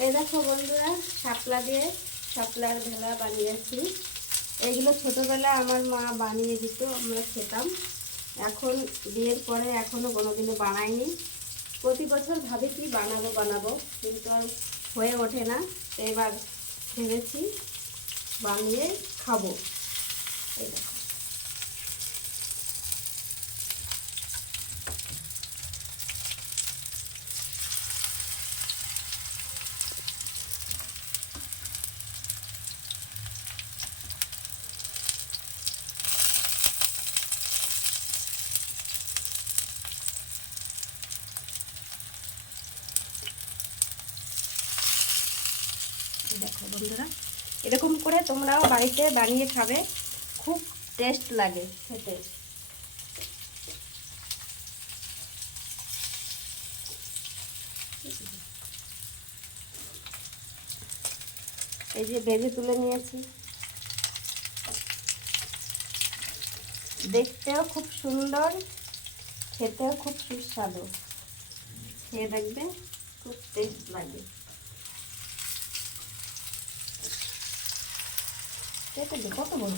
এই দেখো বন্ধুরা, শাপলা দিয়ে শাপলার ভেলা বানিয়েছি। এগুলো ছোটোবেলায় আমার মা বানিয়ে দিত, আমরা খেতাম। এখন বিয়ের পরে এখনও কোনোদিনও বানাইনি। প্রতি বছর ভাবি কি বানাবো বানাবো, কিন্তু আর হয়ে ওঠে না। এবার ভেবেছি বানিয়ে খাব। এই দেখো। দেখো বন্ধুরা। এরকম করে তোমরাও বাড়িতে বানিয়ে খাবে। খুব টেস্ট লাগে খেতে। এই যে বেজে তুলে নিয়েছি। দেখতেও খুব সুন্দর, খেতেও খুব সুস্বাদু। খেয়ে দেখবে, খুব টেস্ট লাগে। কেটে দে কত বড়?